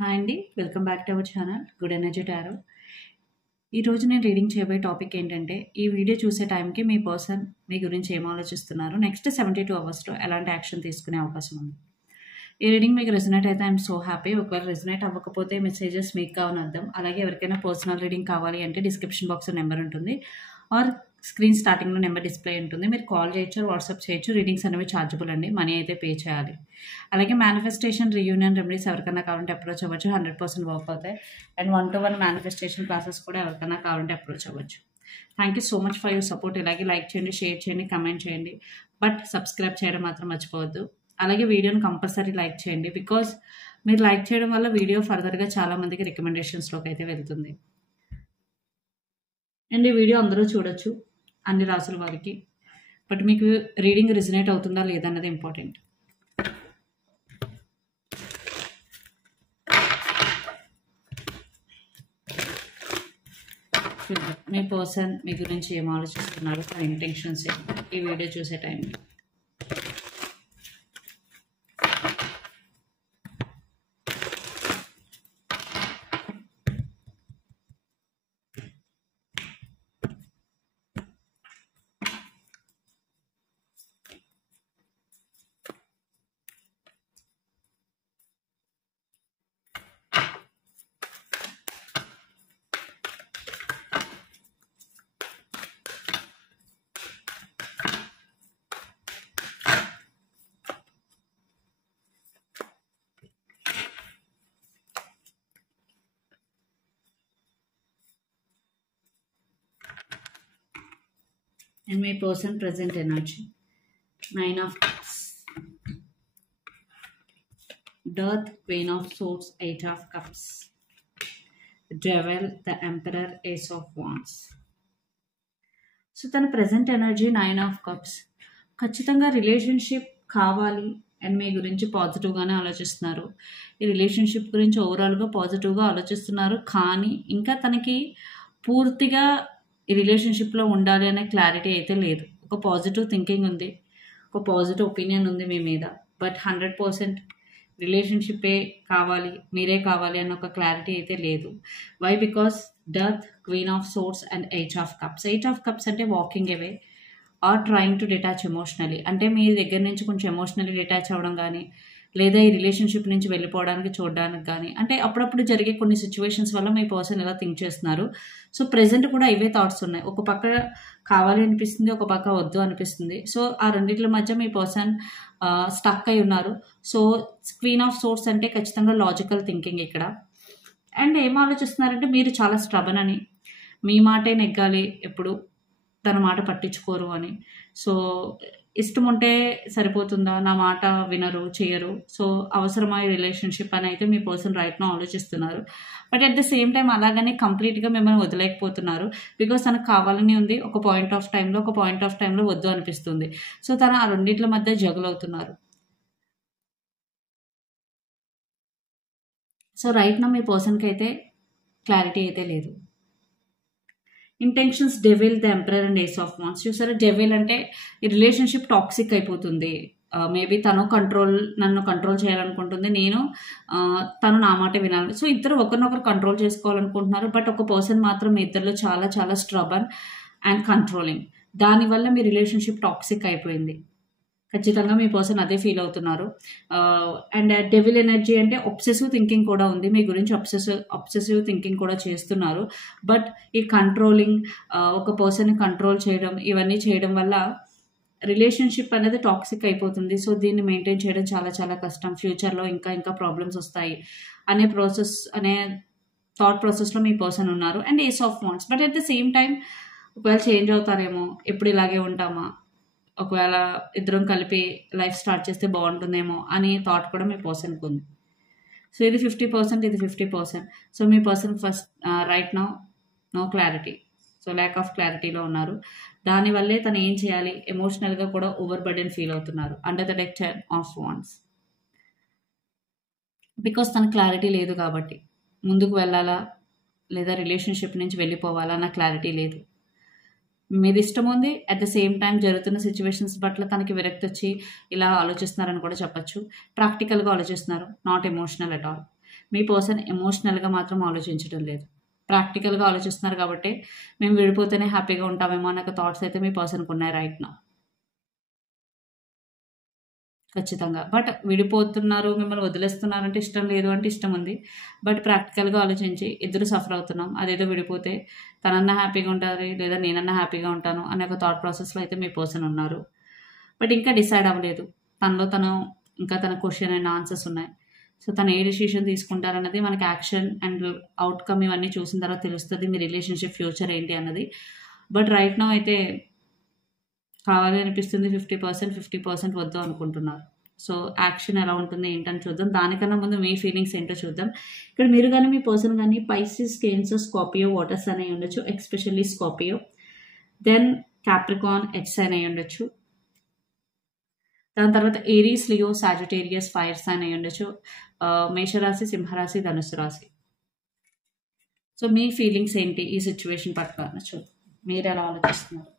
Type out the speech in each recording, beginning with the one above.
Hi అండి. Welcome back to our channel good energy tarot. ఈరోజు నేను రీడింగ్ చేయబోయే టాపిక్ ఏంటంటే, ఈ వీడియో చూసే టైంకి మీ పర్సన్ మీ గురించి ఏం ఆలోచిస్తున్నారు, నెక్స్ట్ 72 అవర్స్‌లో ఎలాంటి యాక్షన్ తీసుకునే అవకాశం ఉంది. ఈ రీడింగ్ మీకు రెజొనేట్ అయితే ఐఎమ్ సో హ్యాపీ. ఒకవేళ రెజొనేట్ అవ్వకపోతే మెసేజెస్ మీకు కావని అర్థం. అలాగే ఎవరికైనా పర్సనల్ రీడింగ్ కావాలి అంటే డిస్క్రిప్షన్ బాక్స్‌లో నెంబర్ ఉంటుంది ఆర్ స్క్రీన్ స్టార్టింగ్‌లో నెంబర్ డిస్ప్లే ఉంటుంది. మీరు కాల్ చేయొచ్చు, వాట్సాప్ చేయొచ్చు. రీడింగ్స్ అనేవి చార్జబుల్ అండి. మనీ అయితే పే చేయాలి. అలాగే మేనిఫెస్టేషన్, రీయూనియన్ రెమెడీస్ ఎవరికైనా కావాలంటే అప్రోచ్ అవ్వచ్చు. 100% వర్క్ అవుతాయి. అండ్ 1-to-1 మేనిఫెస్టేషన్ క్లాసెస్ కూడా ఎవరికైనా కావాలంటే అప్రోచ్ అవ్వచ్చు. Thank you so much for your support. ఇలాగే లైక్ చేయండి, షేర్ చేయండి, కమెంట్ చేయండి. బట్ సబ్స్క్రైబ్ చేయడం మాత్రం మర్చిపోవద్దు. అలాగే వీడియోని కంపల్సరీ లైక్ చేయండి. బికాజ్ మీరు లైక్ చేయడం వల్ల వీడియో ఫర్దర్గా చాలా మందికి రికమెండేషన్స్లోకి అయితే వెళ్తుంది. అండ్ ఈ వీడియో అందరూ చూడొచ్చు, అన్ని రాసుల వారికి. బట్ మీకు రీడింగ్ రిజనేట్ అవుతుందా లేదా అన్నది ఇంపార్టెంట్. మీ పర్సన్ మీ గురించి ఏం ఆలోచిస్తున్నారు, తన ఇంటెన్షన్స్ ఈ వీడియో చూసే టైంలో. And my person present energy, 9 of Cups, Death, Queen of Swords, 8 of Cups, Devil, the Emperor, Ace of Wands. So తన ప్రజెంట్ ఎనర్జీ 9 of Cups. ఖచ్చితంగా రిలేషన్షిప్ కావాలి అండ్ మీ గురించి పాజిటివ్గానే ఆలోచిస్తున్నారు. ఈ రిలేషన్షిప్ గురించి ఓవరాల్గా పాజిటివ్గా ఆలోచిస్తున్నారు. కానీ ఇంకా తనకి పూర్తిగా ఈ రిలేషన్షిప్లో ఉండాలి అనే క్లారిటీ అయితే లేదు. ఒక పాజిటివ్ థింకింగ్ ఉంది, ఒక పాజిటివ్ ఒపీనియన్ ఉంది మీ మీద. బట్ 100% రిలేషన్షిప్పే కావాలి, మీరే కావాలి అన్న ఒక క్లారిటీ అయితే లేదు. Why? Because death, queen of swords and 8 of Cups. 8 of Cups అంటే walking away or trying to detach emotionally. అంటే మీ దగ్గర నుంచి కొంచెం ఎమోషనలీ డిటాచ్ అవ్వడం కానీ, లేదా ఈ రిలేషన్షిప్ నుంచి వెళ్ళిపోవడానికి చూడడానికి కానీ, అంటే అప్పుడప్పుడు జరిగే కొన్ని సిచ్యువేషన్స్ వల్ల మీ పర్సన్ ఎలా థింక్ చేస్తున్నారు. సో ప్రెజెంట్ కూడా ఇవే థాట్స్ ఉన్నాయి. ఒక పక్క కావాలి అనిపిస్తుంది, ఒక పక్క వద్దు అనిపిస్తుంది. సో ఆ రెండింటి మధ్య మీ పర్సన్ స్టక్ అయి ఉన్నారు. సో క్వీన్ ఆఫ్ సోర్స్ అంటే ఖచ్చితంగా లాజికల్ థింకింగ్ ఇక్కడ. అండ్ ఏం ఆలోచిస్తున్నారంటే మీరు చాలా స్ట్రబన్ అని, మీ మాటే నెగ్గాలి, ఎప్పుడు తన మాట పట్టించుకోరు అని. సో ఇష్టం ఉంటే సరిపోతుందా, నా మాట వినరు, చేయరు. సో అవసరమా ఈ రిలేషన్షిప్ అని అయితే మీ పర్సన్ రైట్నో ఆలోచిస్తున్నారు. But at the same time అలాగని కంప్లీట్గా మిమ్మల్ని వదిలేకపోతున్నారు. బికాస్ తనకు కావాలని ఉంది ఒక పాయింట్ ఆఫ్ టైంలో వద్దు అనిపిస్తుంది. సో తను ఆ రెండింటి మధ్య జగులు అవుతున్నారు. సో రైట్ నా మీ పర్సన్కి అయితే క్లారిటీ అయితే లేదు. Intentions, devil, the emperor and ace of wands. చూసారా, డెవిల్ అంటే ఈ రిలేషన్షిప్ టాక్సిక్ అయిపోతుంది. మేబీ తను నన్ను కంట్రోల్ చేయాలనుకుంటుంది, నేను తను నా మాట వినాలి. సో ఇద్దరు ఒకరినొకరు కంట్రోల్ చేసుకోవాలనుకుంటున్నారు. బట్ ఒక పర్సన్ మాత్రం మీ ఇద్దరిలో చాలా చాలా స్ట్రబన్ అండ్ కంట్రోలింగ్. దానివల్ల మీ రిలేషన్షిప్ టాక్సిక్ అయిపోయింది. ఖచ్చితంగా మీ పర్సన్ అదే ఫీల్ అవుతున్నారు. అండ్ డెవిల్ ఎనర్జీ అంటే ఒబ్సెసివ్ థింకింగ్ కూడా ఉంది. మీ గురించి ఒబ్సెసివ్ థింకింగ్ కూడా చేస్తున్నారు. బట్ ఈ కంట్రోలింగ్, ఒక పర్సన్ని కంట్రోల్ చేయడం, ఇవన్నీ చేయడం వల్ల రిలేషన్షిప్ అనేది టాక్సిక్ అయిపోతుంది. సో దీన్ని మెయింటైన్ చేయడం చాలా చాలా కష్టం. ఫ్యూచర్లో ఇంకా ప్రాబ్లమ్స్ వస్తాయి అనే థాట్ ప్రాసెస్లో మీ పర్సన్ ఉన్నారు. And ace of wands. But at the same time ఒకవేళ చేంజ్ అవుతారేమో, ఎప్పుడు ఇలాగే ఉంటామా, ఒకవేళ ఇద్దరం కలిపి లైఫ్ స్టార్ట్ చేస్తే బాగుంటుందేమో అనే థాట్ కూడా మీ పర్సన్కి ఉంది. సో ఇది 50%, ఇది 50%. సో మీ person first right no clarity. So lack of క్లారిటీలో ఉన్నారు. దానివల్లే తను ఏం చేయాలి, ఎమోషనల్గా కూడా ఓవర్ బర్డెన్ ఫీల్ అవుతున్నారు under the deck 10 of Wands. Because తన క్లారిటీ లేదు కాబట్టి, ముందుకు వెళ్ళాలా లేదా రిలేషన్షిప్ నుంచి వెళ్ళిపోవాలా అన్న క్లారిటీ లేదు. మీది ఇష్టం ఉంది, అట్ ద సేమ్ టైం జరుగుతున్న సిచ్యువేషన్స్ పట్ల తనకి విరక్తి వచ్చి ఇలా ఆలోచిస్తున్నారని కూడా చెప్పచ్చు. ప్రాక్టికల్గా ఆలోచిస్తున్నారు, not emotional at all. Me person ఎమోషనల్గా మాత్రం ఆలోచించడం లేదు, ప్రాక్టికల్గా ఆలోచిస్తున్నారు. కాబట్టి మేము విడిపోతేనే హ్యాపీగా ఉంటామేమో అనే థాట్స్ అయితే మీ పర్సన్కి ఉన్నాయి రైట్ నా. ఖచ్చితంగా. బట్ విడిపోతున్నారు, మిమ్మల్ని వదిలేస్తున్నారంటే ఇష్టం లేదు అంటే ఇష్టం ఉంది. బట్ ప్రాక్టికల్‌గా ఆలోచించి ఇద్దరు సఫర్ అవుతున్నాం. అదేదో విడిపోతే తనన్నా హ్యాపీగా ఉంటది, లేదా నేనన్నా హ్యాపీగా ఉంటాను అనే ఒక థాట్ ప్రాసెస్‌లో అయితే మీ పర్సన్ ఉన్నారు. బట్ ఇంకా డిసైడ్ అవ్వలేదు. తనలో తను ఇంకా తన క్వెషన్ అండ్ ఆన్సర్స్ ఉన్నాయి. సో, తను ఏ డెసిషన్ తీసుకుంటారన్నది మనకి యాక్షన్ అండ్ ఔట్‌కమ్ ఇవన్నీ చూసిన తర్వాత తెలుస్తది. మీ రిలేషన్‌షిప్ ఫ్యూచర్ ఏంటి అన్నది. బట్ రైట్ నౌ అయితే కావాలి అనిపిస్తుంది 50%, 50% వద్దు అనుకుంటున్నారు. సో, యాక్షన్ ఎలా ఉంటుంది ఏంటని చూద్దాం. దానికన్నా ముందు మీ ఫీలింగ్స్ ఏంటో చూద్దాం. ఇక్కడ మీరు గాని, మీ పర్సన్ గాని Pisces, Cancer, Scorpio, water sign అయ్యి ఉండొచ్చు. Especially Scorpio. Then Capricorn, earth sign అయ్యి ఉండొచ్చు. దాని తర్వాత Aries, Leo, Sagittarius, fire sign అయ్యి ఉండొచ్చు. మేషరాశి, సింహరాశి, ధనుస్సు రాశి. సో, మీ ఫీలింగ్స్ ఏంటి ఈ సిచ్యువేషన్ పట్ల చూద్దాం. మీరు ఎలా ఆలోచిస్తున్నారు?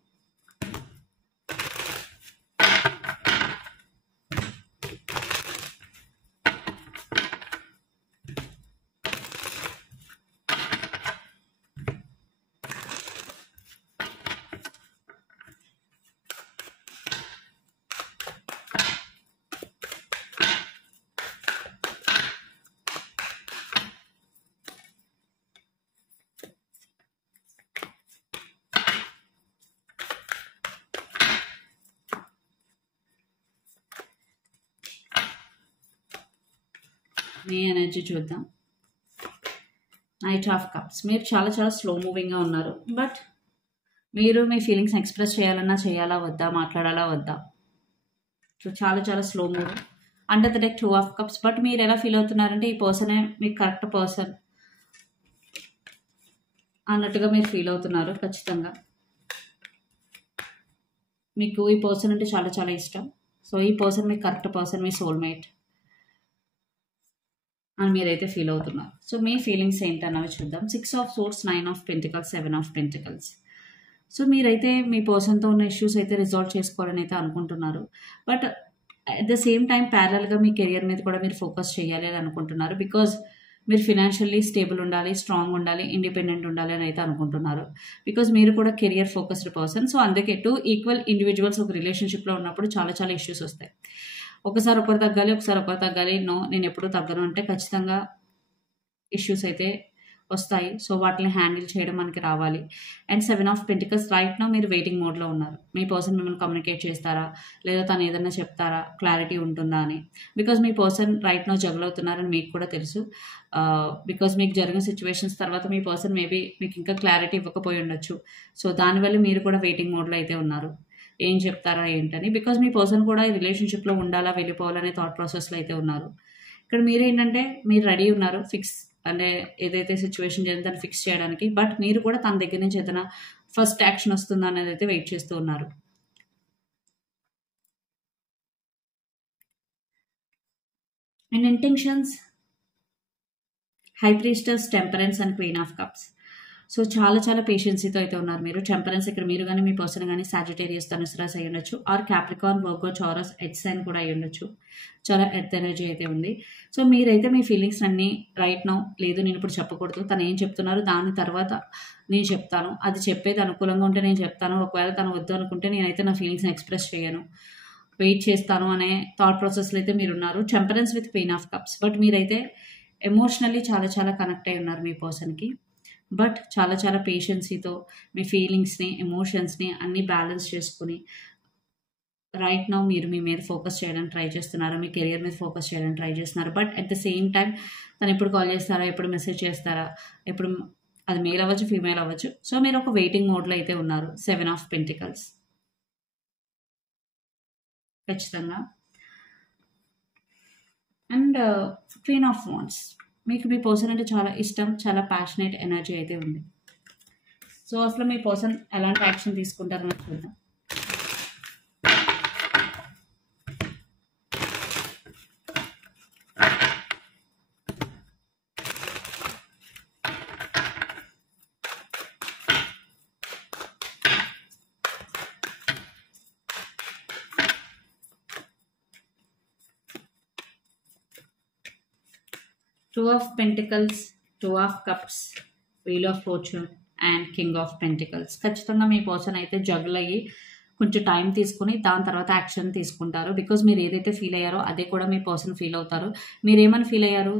మీ ఎనర్జీ చూద్దాం. Knight of cups. మీరు చాలా చాలా స్లో మూవింగ్గా ఉన్నారు. బట్ మీరు మీ ఫీలింగ్స్ ఎక్స్ప్రెస్ చేయాలన్నా చేయాలా వద్దా, మాట్లాడాలా వద్దా? సో, చాలా చాలా slow move. Under the deck 2 of cups. But మీరు ఎలా ఫీల్ అవుతున్నారంటే ఈ పర్సనే మీకు కరెక్ట్ పర్సన్ అన్నట్టుగా మీరు ఫీల్ అవుతున్నారు. ఖచ్చితంగా మీకు ఈ పర్సన్ అంటే చాలా చాలా ఇష్టం. సో, ఈ పర్సన్ మీకు కరెక్ట్ పర్సన్, మీ సోల్మేట్ అని మీరైతే ఫీల్ అవుతున్నారు. సో, మీ ఫీలింగ్స్ ఏంటన్నవి చూద్దాం. 6 of swords, 9 of pentacles, 7 of pentacles. So, మీరైతే మీ పర్సన్తో ఉన్న ఇష్యూస్ అయితే రిజాల్వ్ చేసుకోవాలని అయితే అనుకుంటున్నారు. But at the same time ప్యారల్గా మీ కెరియర్ మీద కూడా మీరు ఫోకస్ చేయాలి అని అనుకుంటున్నారు. బికాజ్ మీరు ఫినాన్షియల్లీ స్టేబుల్ ఉండాలి, స్ట్రాంగ్ ఉండాలి, ఇండిపెండెంట్ ఉండాలి అని అయితే అనుకుంటున్నారు. బికాజ్ మీరు కూడా కెరియర్ ఫోకస్డ్ పర్సన్. సో, అందుకే 2 ఈక్వల్ ఇండివిజువల్స్ ఒక రిలేషన్షిప్లో ఉన్నప్పుడు చాలా చాలా ఇష్యూస్ వస్తాయి. ఒకసారి ఒకరు తగ్గాలి, ఒకసారి ఒకరు తగ్గాలి. నో, నేను ఎప్పుడూ తగ్గను అంటే ఖచ్చితంగా ఇష్యూస్ అయితే వస్తాయి. సో, వాటిని హ్యాండిల్ చేయడం మనకి రావాలి. And 7 of pentacles. Right now మీరు వెయిటింగ్ మోడ్లో ఉన్నారు. మీ పర్సన్ మిమ్మల్ని కమ్యూనికేట్ చేస్తారా, లేదా తను ఏదైనా చెప్తారా, క్లారిటీ ఉంటుందా అని. బికాజ్ మీ పర్సన్ రైట్ నౌ జగల్ అవుతున్నారని మీకు కూడా తెలుసు. బికాజ్ మీకు జరిగిన సిచ్యువేషన్స్ తర్వాత మీ పర్సన్ మేబీ మీకు ఇంకా క్లారిటీ ఇవ్వకపోయి ఉండొచ్చు. సో, దానివల్ల మీరు కూడా వెయిటింగ్ మోడ్లో అయితే ఉన్నారు. ఏం చెప్తారా ఏంటని. బికాజ్ మీ పర్సన్ కూడా ఈ రిలేషన్షిప్లో ఉండాలా, వెళ్ళిపోవాలనే థాట్ ప్రాసెస్లో అయితే ఉన్నారు. ఇక్కడ మీరేంటంటే మీరు రెడీ ఉన్నారు ఫిక్స్ అంటే ఏదైతే సిచ్యువేషన్ జరిగిందో దాన్ని ఫిక్స్ చేయడానికి. బట్ మీరు కూడా తన దగ్గర నుంచి ఏదైనా ఫస్ట్ యాక్షన్ వస్తుందా అనేది అయితే వెయిట్ చేస్తూ ఉన్నారు. And intentions, high priestess, temperance and queen of cups. So, చాలా చాలా పేషెన్సీతో అయితే ఉన్నారు మీరు. టెంపరెన్స్ ఇక్కడ మీరు కానీ మీ పర్సన్ కానీ సాజిటేరియస్, ధనుసు రాశి అయి ఉండొచ్చు. Or Capricorn, Virgo, Taurus, earth sign కూడా అయి ఉండొచ్చు. చాలా ఎర్త్ ఎనర్జీ అయితే ఉంది. సో, మీరైతే మీ ఫీలింగ్స్ అన్నీ రైట్ నౌ లేదు నేను ఇప్పుడు చెప్పకూడదు, తను ఏం చెప్తున్నారు దాని తర్వాత నేను చెప్తాను, అది చెప్పేది అనుకూలంగా ఉంటే నేను చెప్తాను, ఒకవేళ తను వద్దు అనుకుంటే నేనైతే నా ఫీలింగ్స్ని ఎక్స్ప్రెస్ చేయను, వెయిట్ చేస్తాను అనే థాట్ ప్రాసెస్లో అయితే మీరున్నారు. Temperance with queen of cups. But మీరైతే ఎమోషనల్లీ చాలా చాలా కనెక్ట్ అయి ఉన్నారు మీ పర్సన్కి. బట్ చాలా చాలా పేషెన్సీతో మీ ఫీలింగ్స్ని, ఎమోషన్స్ని అన్నీ బ్యాలెన్స్ చేసుకుని రైట్ నౌ మీరు మీ మీద ఫోకస్ చేయడానికి ట్రై చేస్తున్నారు, మీ కెరియర్ మీద ఫోకస్ చేయడానికి ట్రై చేస్తున్నారు. But at the same time తను ఎప్పుడు కాల్ చేస్తారా, ఎప్పుడు మెసేజ్ చేస్తారా, ఎప్పుడు అది మేల్ అవ్వచ్చు, ఫీమేల్ అవ్వచ్చు. సో, మీరు ఒక వెయిటింగ్ మోడ్లో అయితే ఉన్నారు. 7 ఆఫ్ పెంటికల్స్. ఖచ్చితంగా. And queen of wands. మీకు మీ పర్సన్ అంటే చాలా ఇష్టం, చాలా ప్యాషనేట్ ఎనర్జీ అయితే ఉంది. సో, అసలు మీ పర్సన్ ఎలాంటి యాక్షన్ తీసుకుంటారని చూద్దాం. Two of pentacles, two of cups, wheel of fortune and king of pentacles. ఖచ్చితంగా మీ పర్సన్ అయితే జగుల్ అయ్యి కొంచెం టైం తీసుకుని దాని తర్వాత యాక్షన్ తీసుకుంటారు. బికాజ్ మీరు ఏదైతే ఫీల్ అయ్యారో అదే కూడా మీ పర్సన్ ఫీల్ అవుతారు. మీరు ఏమని ఫీల్ అయ్యారు,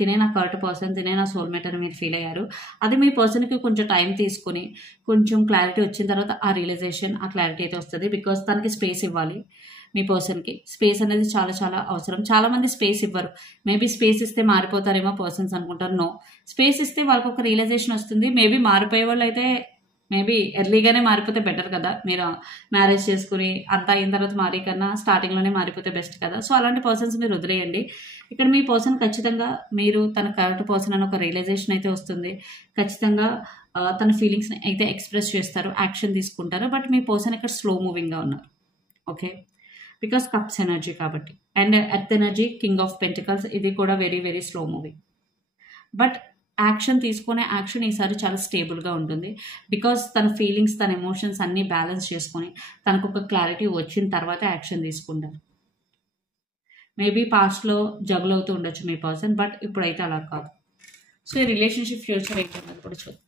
తినే నా కరెక్ట్ పర్సన్, తినే నా సోల్మేట్ అని మీరు ఫీల్ అయ్యారు. అది మీ పర్సన్కి కొంచెం టైం తీసుకుని కొంచెం క్లారిటీ వచ్చిన తర్వాత ఆ రియలైజేషన్, ఆ క్లారిటీ అయితే వస్తుంది. బికాజ్ తనకి స్పేస్ ఇవ్వాలి. మీ పర్సన్కి స్పేస్ అనేది చాలా చాలా అవసరం. చాలామంది స్పేస్ ఇవ్వరు. మేబీ స్పేస్ ఇస్తే మారిపోతారేమో పర్సన్స్ అనుకుంటారు. నో, స్పేస్ ఇస్తే వాళ్ళకి ఒక రియలైజేషన్ వస్తుంది. మేబీ మారిపోయే వాళ్ళు అయితే మేబీ ఎర్లీగానే మారిపోతే బెటర్ కదా. మీరు మ్యారేజ్ చేసుకుని అంతా అయిన తర్వాత మారి కన్నా స్టార్టింగ్లోనే మారిపోతే బెస్ట్ కదా. సో అలాంటి పర్సన్స్ మీరు వదిలేయండి. ఇక్కడ మీ పర్సన్ ఖచ్చితంగా మీరు తన కరెక్ట్ పర్సన్ అని ఒక రియలైజేషన్ అయితే వస్తుంది. ఖచ్చితంగా తన ఫీలింగ్స్ని అయితే ఎక్స్ప్రెస్ చేస్తారు, యాక్షన్ తీసుకుంటారు. బట్ మీ పర్సన్ ఇక్కడ స్లో మూవింగ్గా ఉన్నారు. ఓకే, బికాస్ కప్స్ ఎనర్జీ కాబట్టి. And earth energy, king of pentacles, ఇది కూడా very very slow moving. But action తీసుకునే యాక్షన్ ఈసారి చాలా స్టేబుల్గా ఉంటుంది. బికాస్ తన ఫీలింగ్స్, తన ఎమోషన్స్ అన్నీ బ్యాలెన్స్ చేసుకొని తనకు ఒక క్లారిటీ వచ్చిన తర్వాత యాక్షన్ తీసుకుంటారు. మేబీ పాస్ట్లో జగుల్ అవుతూ ఉండొచ్చు మీ పర్సన్, బట్ ఇప్పుడైతే అలా కాదు. సో ఈ రిలేషన్షిప్ ఫ్యూచర్ ఏంటన్నది కూడా చూద్దాం.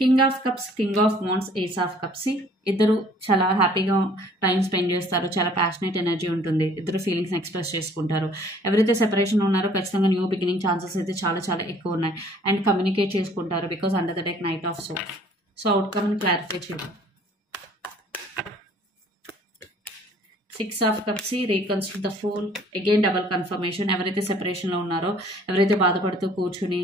King of cups, king of wands, ace of cups. ఇద్దరు చాలా హ్యాపీగా టైం స్పెండ్ చేస్తారు. చాలా ప్యాషనేట్ ఎనర్జీ ఉంటుంది. ఇద్దరు ఫీలింగ్స్ని ఎక్స్ప్రెస్ చేసుకుంటారు. ఎవరైతే సెపరేషన్ ఉన్నారో ఖచ్చితంగా న్యూ బిగినింగ్ ఛాన్సెస్ అయితే చాలా చాలా ఎక్కువ ఉన్నాయి. అండ్ కమ్యూనికేట్ చేసుకుంటారు. Because under the deck knight of swords. So అవుట్కమ్ని క్లారిఫై చేయాలి. Six of cups, reconstruct the fool, again double confirmation. ఎవరైతే సెపరేషన్లో ఉన్నారో, ఎవరైతే బాధపడుతూ కూర్చుని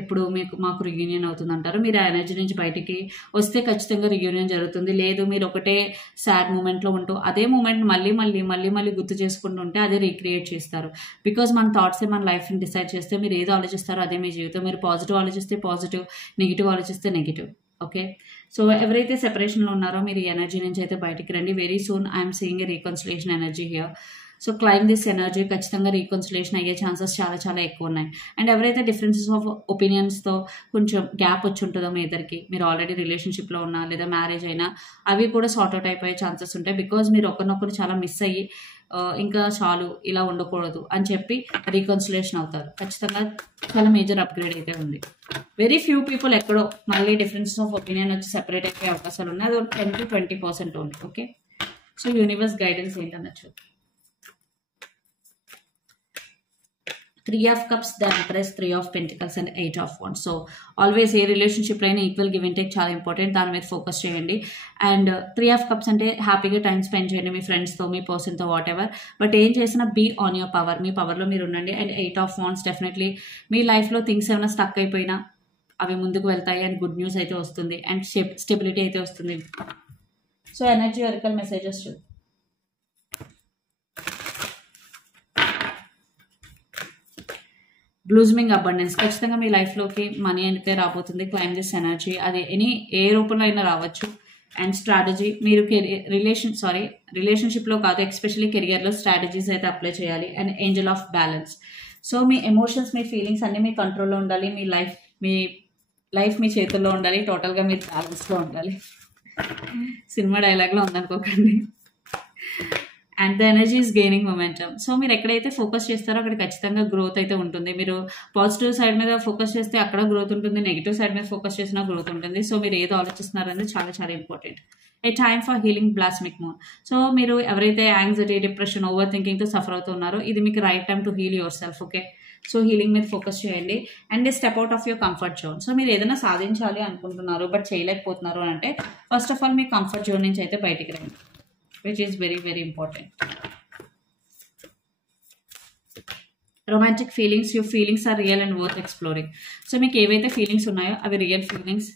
ఎప్పుడు మాకు రియూనియన్ అవుతుంది అంటారో, మీరు ఆ ఎనర్జీ నుంచి బయటికి వస్తే ఖచ్చితంగా రియూనియన్ జరుగుతుంది. లేదు మీరు ఒకటే సాడ్ మూమెంట్లో ఉంటూ అదే మూమెంట్ మళ్ళీ మళ్ళీ మళ్ళీ మళ్ళీ గుర్తు చేసుకుంటూ ఉంటే అదే రీక్రియేట్ చేస్తారు. బికాజ్ మన థాట్సే మన లైఫ్ని డిసైడ్ చేస్తే మీరు ఏదో ఆలోచిస్తారో అదే మీ జీవితం. మీరు పాజిటివ్ ఆలోచిస్తే పాజిటివ్, నెగిటివ్ ఆలోచిస్తే నెగిటివ్. ఓకే, సో ఎవరైతే సెపరేషన్లో ఉన్నారో మీరు ఈ ఎనర్జీ నుంచి అయితే బయటికి రండి. Very soon I'm seeing A reconciliation energy here. So claim this energy. ఖచ్చితంగా రీకన్సిలేషన్ అయ్యే ఛాన్సెస్ చాలా చాలా ఎక్కువ ఉన్నాయి. అండ్ ఎవరైతే డిఫరెన్సెస్ ఆఫ్ ఒపీనియన్స్తో కొంచెం గ్యాప్ వచ్చి ఉంటుందో మీ ఇద్దరికి, మీరు ఆల్రెడీ రిలేషన్షిప్లో ఉన్నా లేదా మ్యారేజ్ అయినా, అవి కూడా సార్ట్అవుట్ అయిపోయే ఛాన్సెస్ ఉంటాయి. బికాజ్ మీరు ఒకరినొకరు చాలా మిస్ అయ్యి ఇంకా చాలు ఇలా ఉండకూడదు అని చెప్పి రీకన్సిలేషన్ అవుతారు. ఖచ్చితంగా చాలా మేజర్ అప్గ్రేడ్ అయితే ఉంది. వెరీ ఫ్యూ పీపుల్ ఎక్కడో మళ్ళీ డిఫరెన్సెస్ ఆఫ్ ఒపీనియన్ వచ్చి సెపరేట్ అయిపోయే అవకాశాలు ఉన్నాయి. అది 10 to 20% ఉంది. ఓకే, సో యూనివర్స్ గైడెన్స్ ఏంటనొచ్చు. 3 of cups, the empress, 3 of pentacles and 8 of wands. So always a relationship అయినా ఈక్వల్ గివ్ అండ్ టేక్ చాలా ఇంపార్టెంట్. దాని మీద ఫోకస్ చేయండి. అండ్ 3 of cups అంటే హ్యాపీగా టైం స్పెండ్ చేయండి మీ ఫ్రెండ్స్తో, మీ పర్సన్తో, వాట్ ఎవర్. బట్ ఏం చేసినా బీ ఆన్ యువర్ పవర్. మీ పవర్లో మీరు ఉండండి. అండ్ 8 of wands డెఫినెట్లీ మీ లైఫ్లో థింగ్స్ ఏమైనా స్టక్ అయిపోయినా అవి ముందుకు వెళ్తాయి. అండ్ గుడ్ న్యూస్ అయితే వస్తుంది. అండ్ స్టెబిలిటీ అయితే వస్తుంది. సో ఎనర్జీ ఒరికల్ మెసేజెస్ చూద్దాం. బ్లూస్మింగ్ అబండెన్స్. ఖచ్చితంగా మీ లైఫ్లోకి మనీ అయితే రాబోతుంది. Claim this energy. అది ఏ రూపంలో అయినా రావచ్చు. అండ్ స్ట్రాటజీ, మీరు రిలేషన్షిప్లో కాదు, ఎస్పెషల్లీ కెరియర్లో స్ట్రాటజీస్ అయితే అప్లై చేయాలి. And Angel of balance. So me emotions, me feelings అన్నీ మీ కంట్రోల్లో ఉండాలి. మీ లైఫ్ మీ చేతుల్లో ఉండాలి. టోటల్గా మీరు బ్యాలెన్స్లో ఉండాలి. సినిమా డైలాగ్లో ఉందనుకోకండి. And the energy is gaining momentum. So మీరు ఎక్కడైతే ఫోకస్ చేస్తారో అక్కడ ఖచ్చితంగా గ్రోత్ అయితే ఉంటుంది. మీరు పాజిటివ్ సైడ్ మీద ఫోకస్ చేస్తే అక్కడ గ్రోత్ ఉంటుంది. నెగిటివ్ సైడ్ మీద ఫోకస్ చేసినా గ్రోత్ ఉంటుంది. సో మీరు ఏదో ఆలోచిస్తున్నారు అనేది చాలా చాలా important. A time for healing బ్లాస్మిక్ మూన్. సో మీరు ఎవరైతే యాంగ్జైటీ, డిప్రెషన్, ఓవర్ థింకింగ్తో సఫర్ అవుతున్నారో ఇది మీకు right time to heal yourself. Okay, so healing మీద ఫోకస్ చేయండి. And step out of your comfort zone. So మీరు ఏదైనా సాధించాలి అనుకుంటున్నారు బట్ చేయలేకపోతున్నారు అంటే ఫస్ట్ ఆఫ్ ఆల్ మీ కంఫర్ట్ జోన్ నుంచి అయితే బయటికి రండి, which is very very important. Romantic feelings. Your feelings are real and worth exploring. So మీకు ఏవైతే ఫీలింగ్స్ ఉన్నాయో అవి real feelings.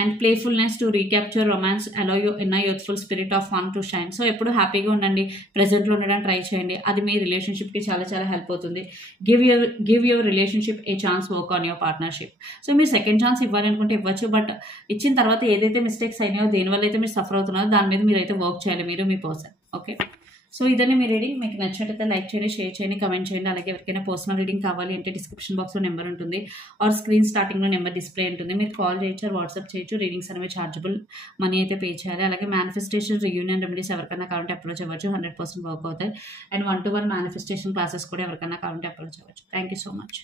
And playfulness to recapture romance, allow you inner youthful spirit of fun to shine. So ఎప్పుడు హ్యాపీగా ఉండండి, ప్రెజెంట్లో ఉండడానికి try చేయండి. అది మీ రిలేషన్షిప్కి చాలా చాలా హెల్ప్ అవుతుంది. Give your relationship A chance, work on your partnership. So మీరు సెకండ్ ఛాన్స్ ఇవ్వాలనుకుంటే ఇవ్వచ్చు. బట్ ఇచ్చిన తర్వాత ఏదైతే మిస్టేక్స్ అయినాయో, దేనివల్ల అయితే మీరు సఫర్ అవుతున్నారో దాని మీద మీరు అయితే వర్క్ చేయాలి, మీరు మీ పర్సన్. ఓకే, సో ఇదని మీ రీడింగ్. మీకు నచ్చినట్లయితే లైక్ చేయండి, షేర్ చేయండి, కమెంట్ చేయండి. అలాగే ఎవరికైనా పర్సనల్ రీడింగ్ కావాలి అంటే డిస్క్రిప్షన్ బాక్స్లో నెంబర్ ఉంటుంది, ఆర్ స్క్రీన్ స్టార్టింగ్లో నెంబర్ డిస్ప్లే ఉంటుంది. మీరు కాల్ చేయొచ్చు, వాట్సాప్ చేయొచ్చు. రీడింగ్స్ అనేవి చార్జబుల్, మనీ అయితే పే చేయాలి. అలాగే మేనిఫెస్టేషన్, రియూనియన్ రెమెడీస్ ఎవరికైనా కావాలంటే అప్రోచ్ అవ్వచ్చు, 100% వర్క్ అవుతాయి. అండ్ 1-to-1 మేనిఫెస్టేషన్ క్లాసెస్ కూడా ఎవరికైనా కావాలంటే అప్రోచ్ అవ్వచ్చు. Thank you so much.